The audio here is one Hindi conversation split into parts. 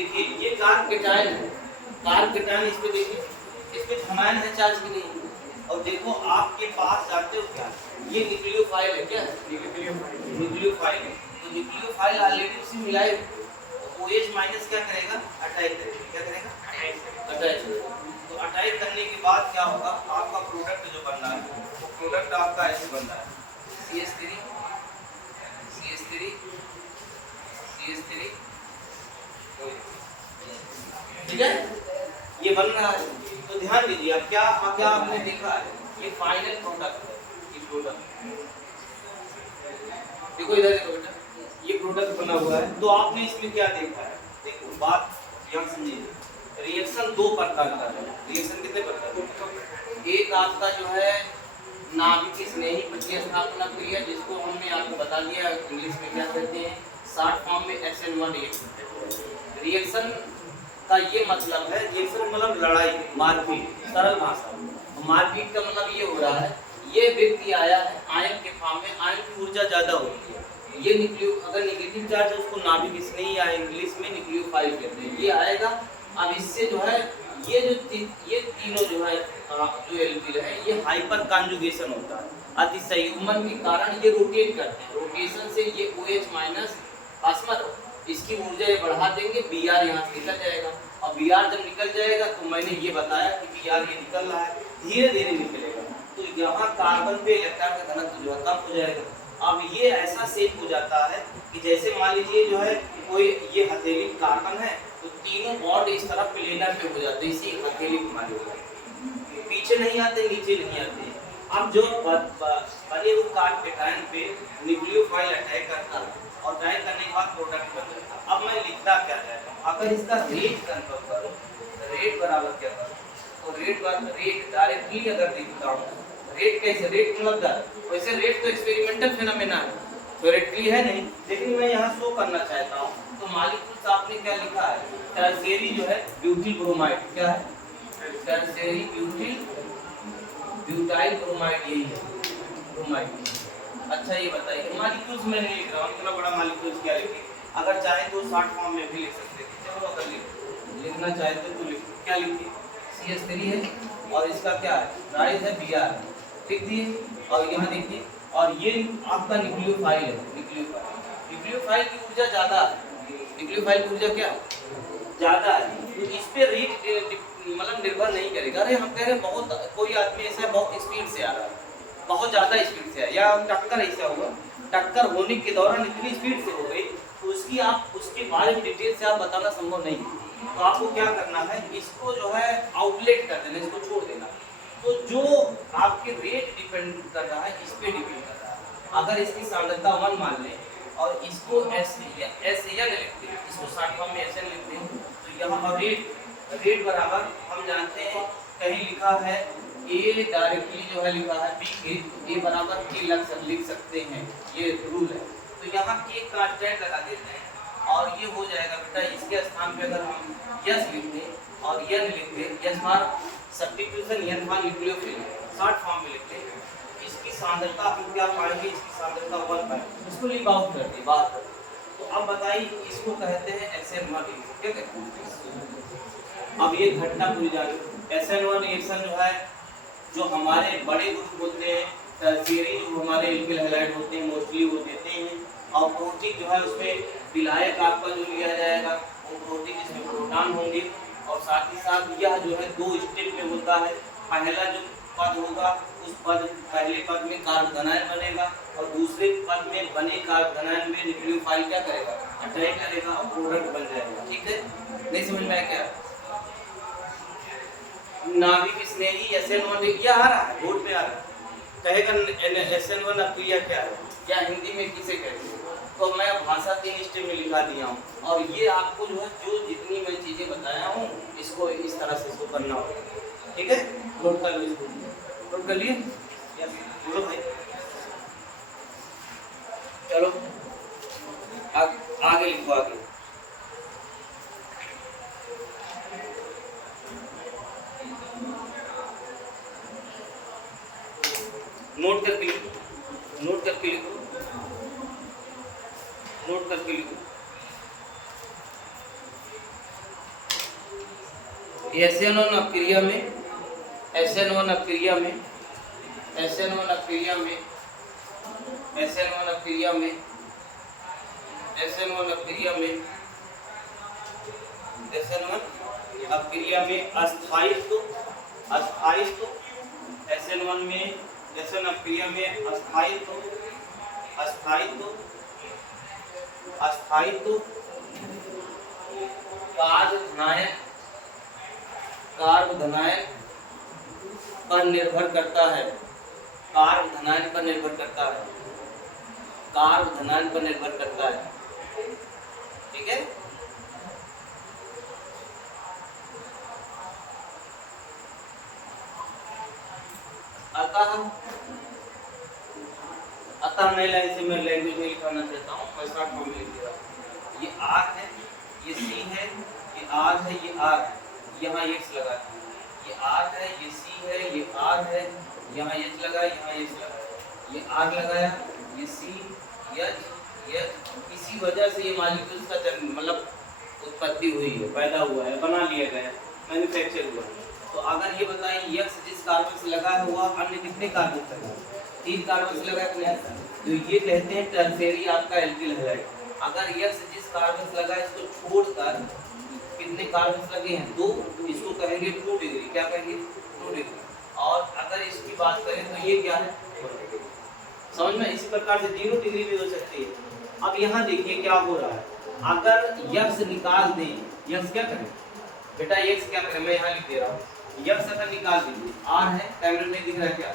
देखिए ये कार्ब केटायन है, कार्ब केटायन इस पे देखिए, इस पे थमाइन है चार्ज की नहीं। और देखो आपके पास जाते हो क्या, ये न्यूक्लियोफाइल है, क्या है न्यूक्लियोफाइल है। तो न्यूक्लियोफाइल ऑलरेडी उसे मिलाए, तो OH माइनस क्या करेगा, अटैक करेगा, क्या करेगा, अटैच। तो अटैक करने के बाद क्या होगा, आपका प्रोडक्ट जो बन रहा है वो प्रोडक्ट आपका ऐसे बन रहा है CH3 CH3 CH3, ठीक है, ये बन रहा है। तो ध्यान दीजिए अब क्या क्या आपने देखा है, ये फाइनल प्रोडक्ट है, ये प्रोडक्ट देखो, इधर देखो बेटा, ये प्रोडक्ट बना हुआ है। तो आपने इसमें क्या देखा है, देखो बात ध्यान समझिए, रिएक्शन दो प्रकार का है। रिएक्शन कितने प्रकार का, एक आपका जो है नाभिक स्नेही प्रतिस्थापना क्रिया, जिसको हमने आपको बता दिया इंग्लिश में क्या कहते हैं, शॉर्ट फॉर्म में SN1 रिएक्शन। रिएक्शन का ये मतलब है, रिएक्शन मतलब लड़ाई, मारपीट, सरल भाषा। मारपीट का मतलब ये हो रहा है, ये व्यक्ति आया है आयन के फॉर्म में, आयन की ऊर्जा ज्यादा होती है, ये न्यूक्लियो अगर नेगेटिव चार्ज है उसको नाभिक स्नेही या इंग्लिश में न्यूक्लियोफाइल कहते हैं, ये आएगा। अब इससे जो है ये ये तीनों जो है जो एल्किल है ये हाइपर कॉन्जुगेशन होता है, अतिसंयुग्मन के कारण ये रोटेट करते हैं, रोटेशन से ये OH माइनस पासमर इसकी ऊर्जा ये बढ़ा देंगे, Br यहाँ से निकल जाएगा। और Br जब निकल जाएगा तो मैंने ये बताया कि Br ये निकल रहा है, धीरे धीरे निकलेगा, तो यहाँ कार्बन पे इलेक्ट्रॉन का घनत्व जो है कम हो जाएगा। अब ये ऐसा शेप हो जाता है कि जैसे मान लीजिए जो है कोई ये हथेली कार्बन है, तो तीनों बॉन्ड इस तरफ प्लेनर पे हो जाते हैं, इसी हथेली हमारे हो जाते, पीछे नहीं आते, नीचे नहीं आते। अब जो बने हुए कार्ब केटायन पे न्यूक्लियोफाइल अटैक करता है और अटैक करने के बाद प्रोडक्ट बन जाता है। अब मैं लिखता क्या चाहता हूँ, अगर इसका रेट कन्फर्म करूँ, रेट बराबर क्या करूँ, तो रेट डायरेक्टली अगर लिखता हूँ, रेट कैसे, रेट मतलब दर, वैसे रेट तो एक्सपेरिमेंटल फिनोमेना है, डायरेक्टली है नहीं, लेकिन मैं यहाँ शो करना चाहता हूँ। तो मॉलिक्यूल्स आपने क्या लिखा है, टर्शियरी जो है ब्यूटिल ब्रोमाइड, क्या है, टर्शियरी ब्यूटाइल ब्रोमाइड, यही है ब्रोमाइड। अच्छा ये बताइए मॉलिक्यूल्स में नहीं लिख रहा हूँ, इतना बड़ा मॉलिक्यूल्स क्या लिखे, अगर चाहे तो शॉर्ट फॉर्म में भी लिख सकते थे, चलो अगर लिखना चाहते तो लिखो, क्या लिखिए CH3 है और इसका क्या है, राइज है Br, लिख दिए। और यहाँ देखिए, और ये आपका न्यूक्लियोफाइल है, न्यूक्लियोफाइल की ऊर्जा ज्यादा है, न्यूक्लियोफाइल की ऊर्जा क्या ज्यादा है, तो इस पे रेट मतलब निर्भर नहीं करेगा। अरे हम कह रहे हैं बहुत, कोई आदमी ऐसा है बहुत स्पीड से आ रहा है, बहुत ज्यादा स्पीड से है, या टक्कर ऐसा हुआ, टक्कर होने के दौरान इतनी स्पीड से हो गई तो उसकी आप उसके बारे में डिटेल से आप बताना संभव नहीं है। तो आपको क्या करना है, इसको जो है आउटलेट कर देना, इसको छोड़ देना। तो जो आपके रेट डिपेंड कर रहा है, इस पे डिपेंड कर रहा है। अगर इसकी सांद्रता 1 मान लें और इसको SN लिखते हैं, इसको शॉर्ट फॉर्म में SN लिखते हैं, तो यहाँ रेट बराबर हम जानते हैं, कहीं लिखा है A डायरेक्टली जो है लिखा है B के, तो A बराबर K लिख सकते हैं, ये रूल है। तो यहाँ K कांस्टेंट लगा देते हैं और ये हो जाएगा बेटा, इसके स्थान पे अगर हम S लिख दें और N लिख दें, S बार सब्स्टिट्यूशन, N बार न्यूक्लियोफिल, शॉर्ट फॉर्म में लिखते हैं, इसकी सांद्रता हम क्या पाएंगे, इसकी सांद्रता 1 पाएंगे, इसको लीव आउट कर दिए बात कर। तो अब बताइए इसको कहते हैं SN1 रिएक्शन, क्या कहते हैं। अब ये घटना पूरी जानी, SN1 रिएक्शन जो है, जो हमारे बड़े ग्रुप होते हैं टर्शियरी, जो हमारे एल्किल हैलाइड होते हैं मोस्टली वो देते हैं, और प्रोटीन जो है उसमें विलायक आपका जो लिया जाएगा वो प्रोटीन, जिसमें प्रोटॉन होंगे। और साथ ही साथ यह जो है 2 स्टेप में होता है, पहला जो पद होगा उस पहले पद में कार्बोनाइल बनेगा और दूसरे पद में बने कार्बोनाइल में न्यूक्लियोफाइल क्या करेगा, अटैक करेगा और प्रोडक्ट बन जाएगा। ठीक है, नहीं समझ में आया क्या, नाभिक स्नेही SN1 ये आ रहा है, बोर्ड पे आ रहा है, कहेगा SN1 क्रिया क्या है, क्या हिंदी में किसे कहते हैं, तो मैं भाषा 3 स्टेप में लिखा दिया हूँ। और ये आपको जो है जो जितनी मैं चीजें बताया हूँ इसको इस तरह से इसको करना होगा। ठीक है, नोट कर लो, इसको नोट कर लिए, बोलो भाई, चलो आगे लिखो, आगे नोट करके लिखो, नोट करके लिखो, नोट करके लिखो। SN1 अपक्रिया में SN1 अपक्रिया में SN1 अपक्रिया में SN1 अपक्रिया में SN1 अपक्रिया में SN1 अपक्रिया में अस्थायित्व SN1 में SN अपक्रिया में अस्थायित्व कार्बधनायन पर निर्भर करता है। कार्बधनायन पर निर्भर करता है। ठीक है, अतः मैं लाइन से मैं लैंग्वेज में लिखाना चाहता हूँ, मैं शॉर्ट फॉर्म में लिख दे रहा हूँ। ये R है, ये C है, ये R है, ये R है, यहाँ X लगा है। ये R है, ये C है, ये R है, यहाँ H लगा, यहाँ H लगा, ये R लगाया, ये C H। इसी वजह से ये मॉलिक्यूल्स का जन्म मतलब उत्पत्ति हुई है, पैदा हुआ है, बना लिया गया, मैन्युफैक्चर हुआ। तो अगर ये बताइए X जिस कार्बन से लगा हुआ, अन्य कितने कार्बन से लगा? 3 कार्बन से लगा है, तो ये कहते हैं टर्शियरी आपका एल्किल हैलाइड। अगर X जिस कार्बन से लगा है, इसको छोड़कर कितने कार्बन लगे हैं? 2, इसको कहेंगे 2 डिग्री। क्या कहेंगे? 2 डिग्री। और अगर इसकी बात करें तो ये क्या है? 1 डिग्री। समझ में? इसी प्रकार से 0 डिग्री भी हो सकती है। अब यहाँ देखिए क्या हो रहा है, अगर X निकाल दें, X क्या करें बेटा? X क्या करें? मैं यहाँ लिख दे रहा हूँ, X अगर निकाल दीजिए, R है, कैमरे में दिख रहा है क्या?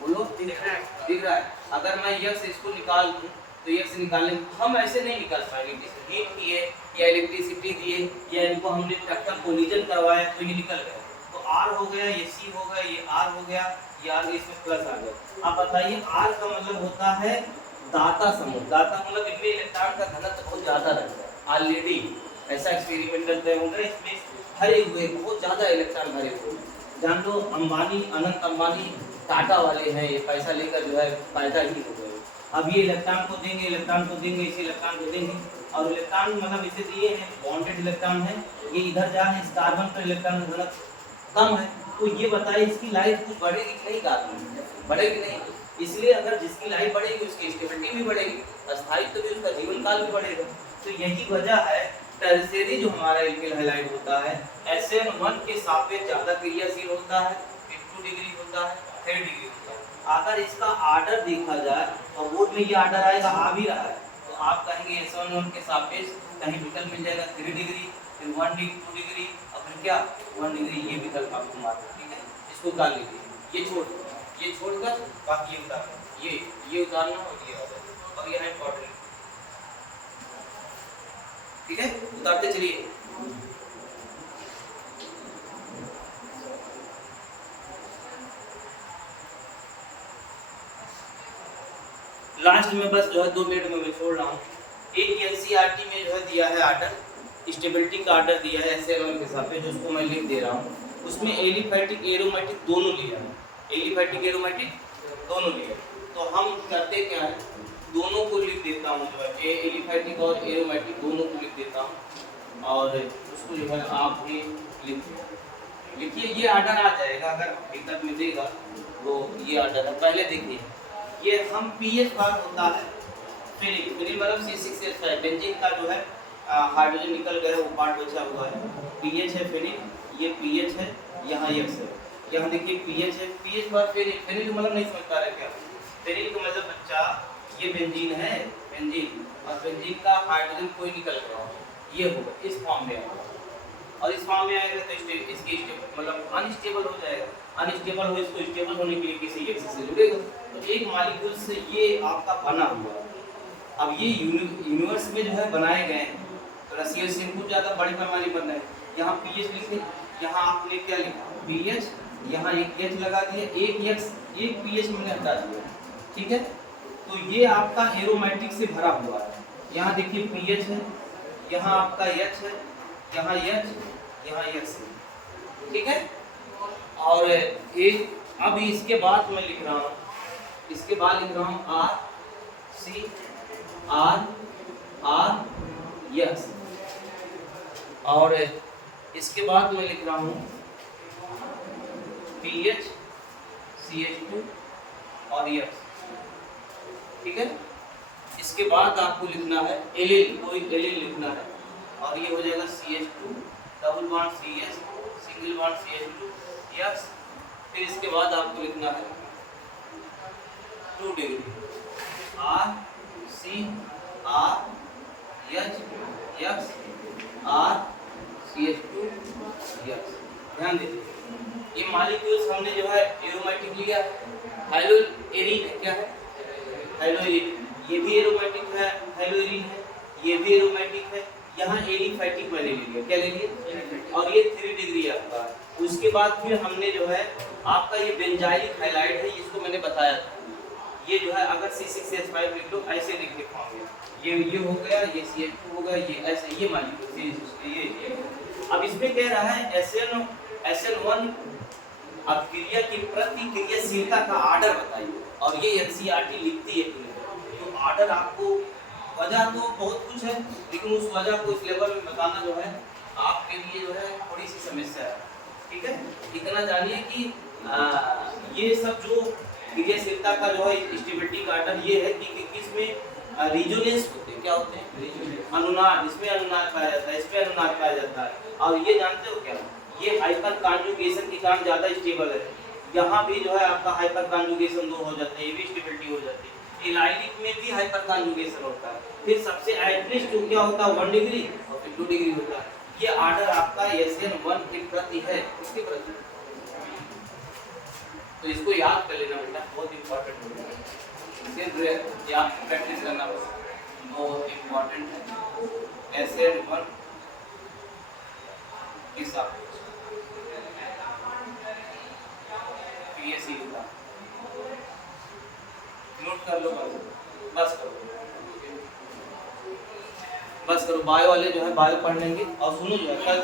बोलो, दिख रहा है। अगर मैं X इसको निकाल दूँ तो X निकालने हम ऐसे नहीं निकाल पाएंगे। हीट किए या इलेक्ट्रिसिटी दिए या इनको हमने टक्कर कोलिजन करवाया तो ये निकल गया। तो R हो गया, ये C हो गया, ये R हो गया, ये R इसमें प्लस आ गया। अब बताइए R का मतलब होता है दाता समूह। दाता मतलब इनमें इलेक्ट्रॉन का घनत्व बहुत ज़्यादा रहता है। ऑलरेडी ऐसा एक्सपेरिमेंटल तय होगा, इसमें भरे हुए बहुत ज़्यादा इलेक्ट्रॉन भरे हुए। जान लो अंबानी, अनंत अंबानी, टाटा वाले हैं, ये पैसा लेकर जो है पैदा ही हो गए। अब ये इलेक्ट्रॉन को देंगे, इसे इलेक्ट्रॉन को देंगे, और इलेक्ट्रॉन मतलब इसे दिए हैं, बॉन्डेड इलेक्ट्रॉन है, ये इधर जा रहे हैं, इस कार्बन पर इलेक्ट्रॉन का घनत्व कम है। तो ये बताइए इसकी लाइफ कुछ बढ़ेगी कि नहीं? कार्बन बढ़ेगी नहीं, इसलिए अगर जिसकी लाइफ बढ़ेगी उसकी स्टेबिलिटी भी बढ़ेगी, अस्थायित्व भी, उसका जीवन काल भी बढ़ेगा। तो यही वजह है टर्शियरी जो हमारा एल्किल हैलाइड होता है SN1 के सापेक्ष ज्यादा क्रियाशील होता है, 2 डिग्री होता है, 3 डिग्री होता है। अगर इसका आर्डर देखा जाए और बोर्ड में ये आर्डर आएगा, आ भी रहा है, तो आप कहेंगे SN1 के सापेक्ष कहीं विकल्प मिल जाएगा 3 डिग्री, फिर 1 डिग्री, 2 डिग्री, और फिर क्या 1 डिग्री, ये विकल्प आपको मारना। ठीक है, इसको उतार लीजिए, ये छोड़कर बाकी ये उतारना, ये उतारना और ये और ये है इम्पोर्टेंट। ठीक है, उतारते चलिए। लास्ट में बस जो है 2 मिनट में मैं छोड़ रहा हूँ। एक NCERT में जो है दिया है आर्डर, स्टेबिलिटी का आर्डर दिया है SN1 के साथ, जिसको मैं लिख दे रहा हूँ। उसमें एलिफैटिक एरोमेटिक दोनों लिया है, एलिफैटिक एरोमेटिक दोनों लिया। तो हम करते क्या है, दोनों को लिख देता हूँ, जो है एलिफैटिक और एरोमेटिक दोनों को लिख देता हूँ, और उसको जो है आप भी लिखिए। ये आर्डर आ जाएगा, अगर दिक्कत में देगा तो ये आर्डर है। पहले देखिए, ये हम पीएच बार होता है फिनिल मतलब C6H5, बेंजीन का जो है हाइड्रोजन निकल गया, वो पार्ट बचा हुआ है। पीएच है फिनिल, ये पीएच है, यहाँ X है, यहाँ देखिए पीएच है, पीएच बार फिनिल। फिनिल मतलब नहीं समझ पा रहे क्या? फिनिल का मतलब बच्चा ये बेंजीन है, बेंजीन, और बेंजीन का हाइड्रोजन कोई निकल गया, ये होगा इस फॉर्म में आएगा, और इस फॉर्म में आएगा तो इसकी मतलब अनस्टेबल हो जाएगा। अनस्टेबल हो, इसको स्टेबल होने के लिए किसी एक्सिस से जुड़ेगा। तो एक मॉलिक्यूल से ये आपका बना हुआ है। अब ये यूनिवर्स में जो है बनाए गए हैं, तो रसिया से कुछ ज़्यादा बड़े पैमाने पर नहीं। यहाँ पीएच लिखे, यहाँ आपने क्या लिखा पीएच, यहाँ एक H लगा दिया, एक पीएच मैंने हटा दिया। ठीक है, तो ये आपका एरोमेटिक से भरा हुआ है। यहाँ देखिए पीएच है, यहाँ आपका H है, यहाँ H, यहाँ X है। ठीक है, और एक अब इसके बाद मैं लिख रहा हूँ, इसके बाद लिख रहा हूँ R C R R X, और इसके बाद मैं लिख रहा हूँ PH CH2 और X, ठीक है। इसके बाद आपको लिखना है एलिल, कोई एलिल लिखना है, और ये हो जाएगा CH2 double bond CH single bond CH2 X। फिर इसके बाद आपको लिखना है 2 degree R C R H X R CH2 X। ध्यान दीजिए, ये मॉलिक्यूल्स हमने जो है एरोमेटिक लिया है, हाइलो एरीन है, क्या है हाइलो एरीन, ये भी एरोमेटिक है, हाइलो एरीन है, ये भी एरोमेटिक है। यहाँ एलिफैटिक मैंने ले लिया, क्या ले लिया, और ये 3 डिग्री आपका। उसके बाद फिर हमने जो है आपका ये बेंजाइलिक हाइलाइड है, इसको मैंने बताया था, ये जो है अगर C6H5 लिख लो ऐसे लिख पाओगे, ये हो गया, ये CH2 हो गया, ये ऐसे, ये मॉलिक्यूल ये। अब इसमें कह रहा है SN1 अब क्रिया की प्रतिक्रियाशीलता का आर्डर बताइए, और ये NCERT लिखती है, तो आर्डर आपको, वजह तो बहुत कुछ है, लेकिन उस वजह को इस लेवल में बताना जो है आपके लिए जो है थोड़ी सी समस्या है, ठीक है। इतना जानिए कि ये सब जो क्रियाशीलता का जो है स्टेबिलिटी का आर्डर ये है कि किसमें रिजोनेंस होते हैं, क्या होते हैं, अनुनाद, इसमें अनुनाद पाया जाता है, इसमें अनुनाद पाया जाता है। और ये जानते हो क्या, ये हाइपर कॉन्जुगेशन के कारण ज़्यादा स्टेबल है, यहाँ भी जो है आपका हाइपर कॉन्जुगेशन 2 हो जाते हैं, ये भी स्टेबिलिटी हो जाती है। इलाइलिक में भी हाइपर कॉन्जुगेशन होता है, फिर सबसे एटलीस्ट जो क्या होता है 1 डिग्री और फिर 2 डिग्री होता है। ये आर्डर आपका SN1 के प्रति है, किसके प्रति, तो इसको याद कर लेना बेटा, बहुत इंपॉर्टेंट होता है, सिर्फ याद प्रैक्टिस करना बहुत इंपॉर्टेंट है। SN1 के साथ PSC होता है, नोट कर लो, बस करो। बायो वाले जो है बायो पढ़ लेंगे, और सुनो जो है कल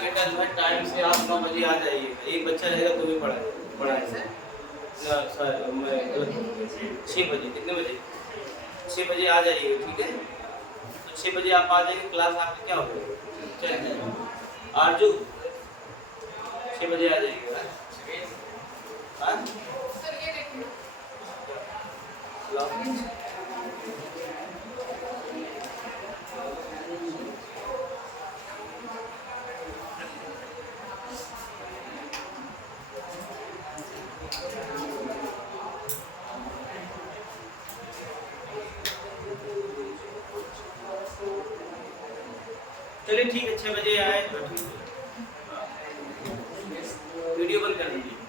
बेटा जो है टाइम से आप 9 बजे आ जाइएगा, एक बच्चा रहेगा तो भी पढ़ाए से 6 बजे, कितने बजे, 6 बजे आ जाइएगा, ठीक है। तो 6 बजे आप आ जाएंगे, क्लास आपकी क्या होगी, चल जाएगी। आरजू 6 बजे आ जाइएगा, हाँ चलिए ठीक है, 6 बजे आए तो ठीक है, वीडियो बंद कर दीजिए।